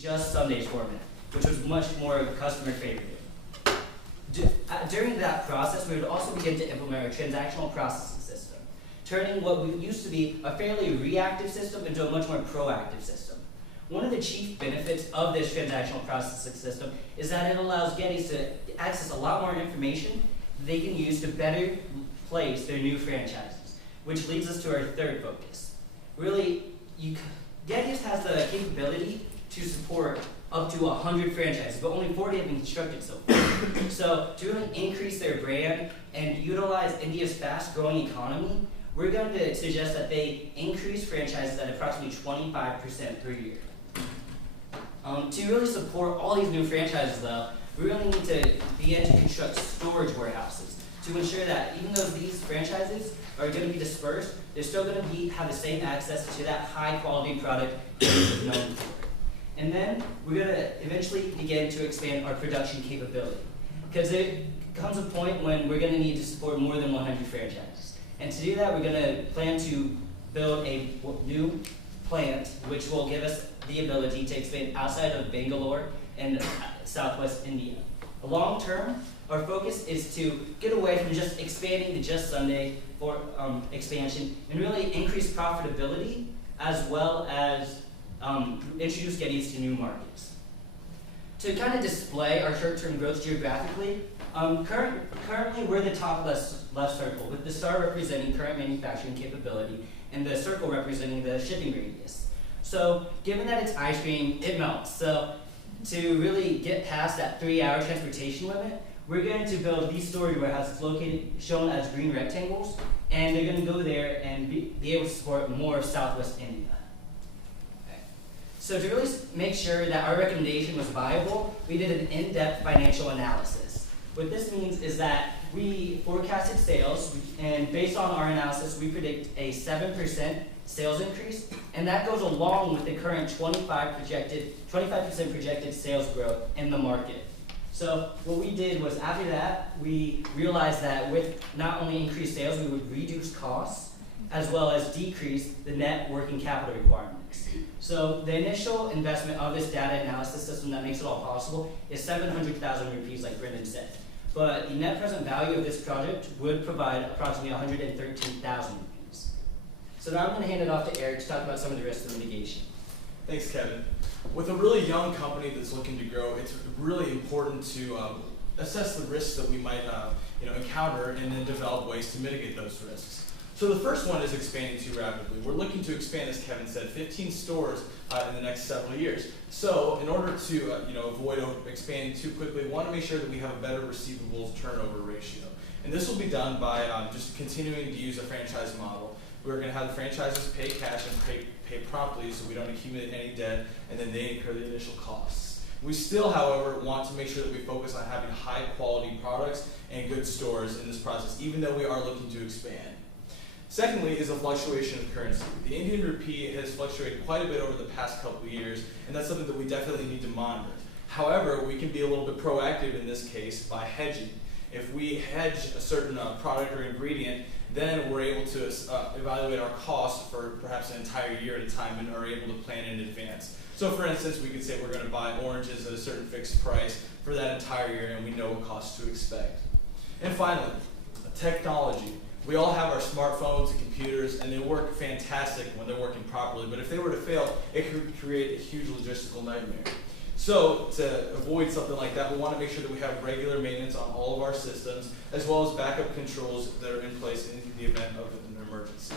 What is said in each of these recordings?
just Sundays format, which was much more customer favorable. During that process, we would also begin to implement our transactional processing system, turning what used to be a fairly reactive system into a much more proactive system. One of the chief benefits of this transactional processing system is that it allows Gettys to access a lot more information they can use to better place their new franchises, which leads us to our third focus. Really, Gettys has the capability to support up to 100 franchises, but only 40 have been constructed so far. So to really increase their brand and utilize India's fast-growing economy, we're going to suggest that they increase franchises at approximately 25% per year. To really support all these new franchises, though, we really need to begin to construct storage warehouses to ensure that even though these franchises are going to be dispersed, they're still going to have the same access to that high-quality product that is known for. And then we're going to eventually begin to expand our production capability, because there comes a point when we're going to need to support more than 100 franchises. And to do that, we're going to plan to build a new plant which will give us the ability to expand outside of Bangalore and Southwest India. Long term, our focus is to get away from just expanding to just Sunday for expansion and really increase profitability as well as introduce Gettys to new markets. To kind of display our short-term growth geographically, currently we're the top left circle, with the star representing current manufacturing capability and the circle representing the shipping radius. So given that it's ice cream, it melts. So to really get past that 3-hour transportation limit, we're going to build these storage warehouses located, shown as green rectangles, and they're going to go there and be able to support more of Southwest India. So to really make sure that our recommendation was viable, we did an in-depth financial analysis. What this means is that we forecasted sales, and based on our analysis, we predict a 7% sales increase, and that goes along with the current 25% projected sales growth in the market. So what we did was, after that, we realized that with not only increased sales, we would reduce costs, as well as decrease the net working capital requirements. So the initial investment of this data analysis system that makes it all possible is 700,000 rupees, like Brendan said. But the net present value of this project would provide approximately 113,000 rupees. So now I'm going to hand it off to Eric to talk about some of the risks of mitigation. Thanks, Kevin. With a really young company that's looking to grow, it's really important to assess the risks that we might encounter and then develop ways to mitigate those risks. So the first one is expanding too rapidly. We're looking to expand, as Kevin said, 15 stores in the next several years. So in order to avoid expanding too quickly, we want to make sure that we have a better receivables turnover ratio. And this will be done by just continuing to use a franchise model. We're going to have the franchises pay cash and pay promptly so we don't accumulate any debt, and then they incur the initial costs. We still, however, want to make sure that we focus on having high quality products and good stores in this process, even though we are looking to expand. Secondly is a fluctuation of currency. The Indian rupee has fluctuated quite a bit over the past couple of years, and that's something that we definitely need to monitor. However, we can be a little bit proactive in this case by hedging. If we hedge a certain product or ingredient, then we're able to evaluate our costs for perhaps an entire year at a time and are able to plan in advance. So for instance, we could say we're going to buy oranges at a certain fixed price for that entire year, and we know what costs to expect. And finally, technology. We all have our smartphones and computers, and they work fantastic when they're working properly, but if they were to fail, it could create a huge logistical nightmare. So to avoid something like that, we want to make sure that we have regular maintenance on all of our systems, as well as backup controls that are in place in the event of an emergency.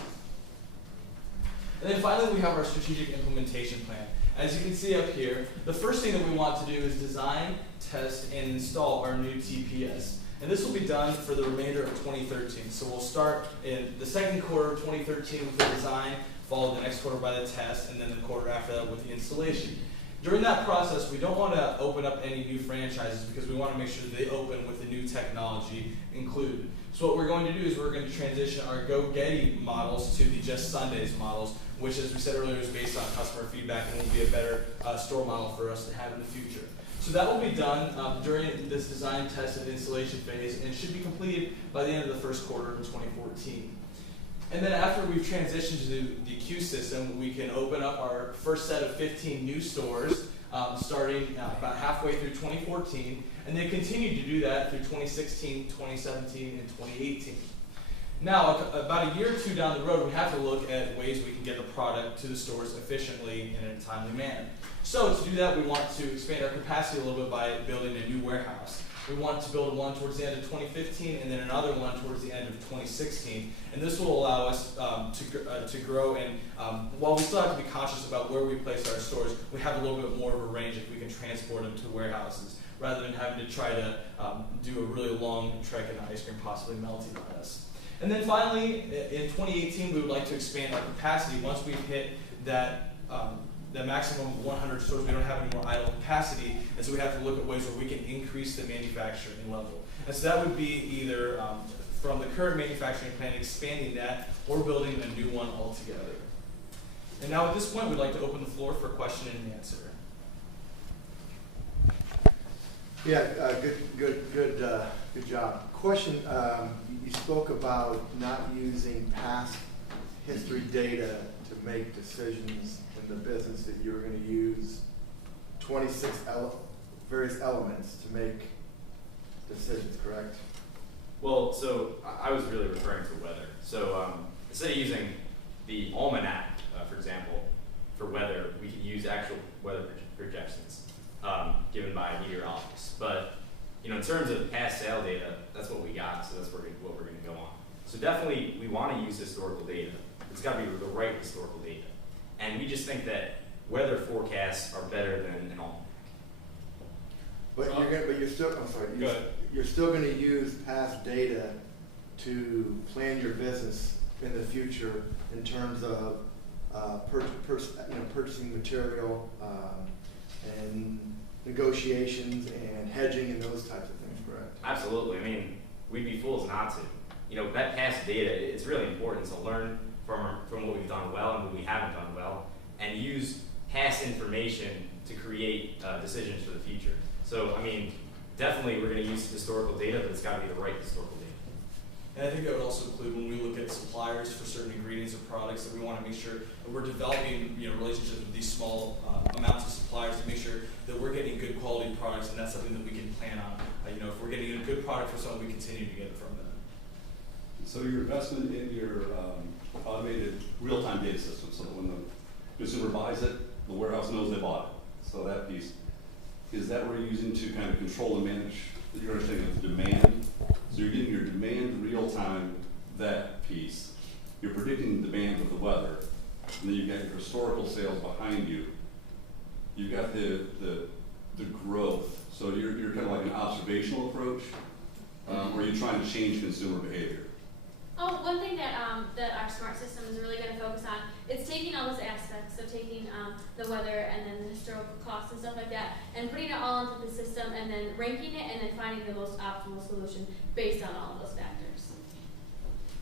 And then finally, we have our strategic implementation plan. As you can see up here, the first thing that we want to do is design, test, and install our new TPS. And this will be done for the remainder of 2013. So we'll start in the second quarter of 2013 with the design, followed the next quarter by the test, and then the quarter after that with the installation. During that process, we don't want to open up any new franchises because we want to make sure that they open with the new technology included. So what we're going to do is we're going to transition our Go Getty models to the Just Sundays models, which, as we said earlier, is based on customer feedback and will be a better store model for us to have in the future. So that will be done during this design, test, and installation phase, and should be completed by the end of the first quarter of 2014. And then after we've transitioned to the Q system, we can open up our first set of 15 new stores starting about halfway through 2014, and they continued to do that through 2016, 2017, and 2018. Now, about a year or two down the road, we have to look at ways we can get the product to the stores efficiently and in a timely manner. So to do that, we want to expand our capacity a little bit by building a new warehouse. We want to build one towards the end of 2015 and then another one towards the end of 2016. And this will allow us to grow, and while we still have to be conscious about where we place our stores, we have a little bit more of a range if we can transport them to warehouses, rather than having to try to do a really long trek in the ice cream possibly melting on us. And then finally, in 2018, we would like to expand our capacity. Once we've hit that the maximum of 100 stores, we don't have any more idle capacity, and so we have to look at ways where we can increase the manufacturing level. And so that would be either from the current manufacturing plant, expanding that, or building a new one altogether. And now at this point, we'd like to open the floor for question and answer. Yeah, good job. Question, you spoke about not using past history data to make decisions in the business, that you were going to use 26 various elements to make decisions, correct? Well, so I was really referring to weather. So instead of using the almanac, for example, for weather, we could use actual weather projections given by meteorologists. But in terms of past sale data, that's what we got, so that's what we're going to go on. So definitely, we want to use historical data. It's got to be the right historical data. And we just think that weather forecasts are better than an almanac. But you're still, I'm sorry, you're still going to use past data to plan your business in the future in terms of purchasing material and negotiations and hedging and those types of things, correct? Absolutely. I mean, we'd be fools not to. That past data, it's really important to learn from what we've done well and what we haven't done well, and use past information to create decisions for the future. So, I mean, definitely we're going to use historical data, but it's got to be the right historical data. And I think that would also include when we look at suppliers for certain ingredients or products, that we want to make sure that we're developing relationships with these small amounts of suppliers to make sure that we're getting good quality products, and that's something that we can plan on. If we're getting a good product for someone, we continue to get it from them. So your investment in your automated real-time data system, so that when the consumer buys it, the warehouse knows they bought it. So that piece, is that what you're using to kind of control and manage your understanding of the demand? So you're getting your demand real-time, that piece. You're predicting the demand with the weather, and then you've got your historical sales behind you. You've got the growth. So you're kind of like an observational approach, or are you trying to change consumer behavior? Oh, one thing that our smart system is really going to focus on, it's taking all those aspects of taking the weather and then the historical costs and stuff like that, and putting it all into the system and then ranking it and then finding the most optimal solution based on all of those factors.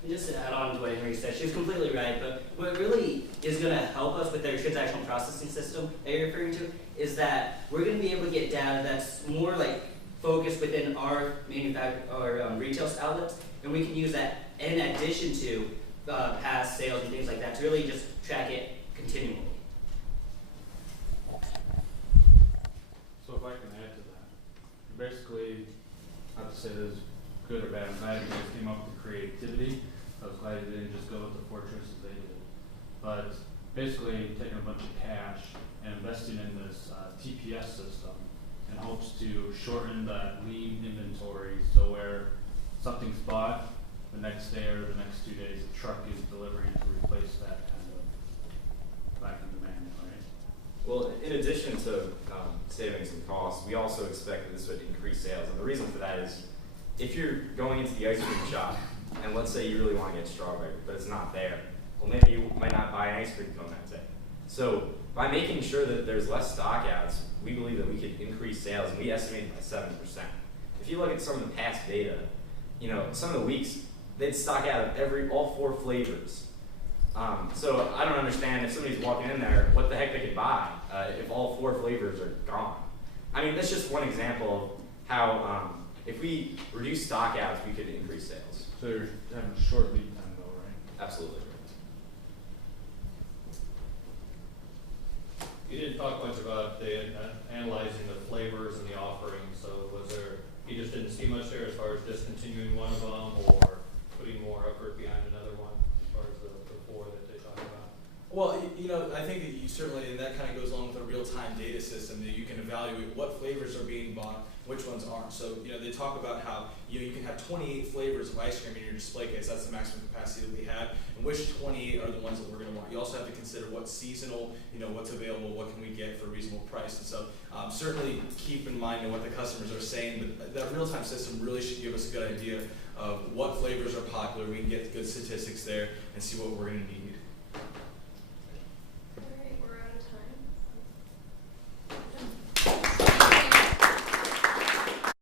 And just to add on to what Henry said, she was completely right, but what really is going to help us with their transactional processing system that you're referring to is that we're going to be able to get data that's more like focused within our retail outlets, and we can use that in addition to past sales and things like that to really just track it continually. So if I can add to that, basically, not to say this is good or bad, I'm glad you guys came up with the creativity. I was glad you didn't just go with the 4 choices they did. But basically, taking a bunch of cash and investing in this TPS system in hopes to shorten that lean inventory, so where something's bought, the next day or the next 2 days, the truck is delivering to replace that kind of lack in demand, right? Well, in addition to saving some costs, we also expect that this would increase sales. And the reason for that is, if you're going into the ice cream shop, and let's say you really want to get strawberry, but it's not there, well, maybe you might not buy an ice cream cone that day. So by making sure that there's less stock outs, we believe that we could increase sales, and we estimate by 7%. If you look at some of the past data, some of the weeks, they'd stock out of all 4 flavors. So I don't understand if somebody's walking in there, what the heck they could buy if all 4 flavors are gone. I mean, that's just one example of how if we reduce stock outs, we could increase sales. So you're having a short lead time though, right? Absolutely. You didn't talk much about analyzing the flavors and the offerings, so was there, you just didn't see much there as far as discontinuing one of them or putting more effort behind another one as far as the four that they talked about? Well, you know, I think that you certainly, and that kind of goes along with a real-time data system, that you can evaluate what flavors are being bought, which ones aren't. So, you know, they talk about how, you know, you can have 28 flavors of ice cream in your display case. That's the maximum capacity that we have. And which 28 are the ones that we're going to want? You also have to consider what's seasonal, you know, what's available, what can we get for a reasonable price. And so, certainly keep in mind what the customers are saying, but that real-time system really should give us a good idea of what flavors are popular. We can get good statistics there and see what we're going to need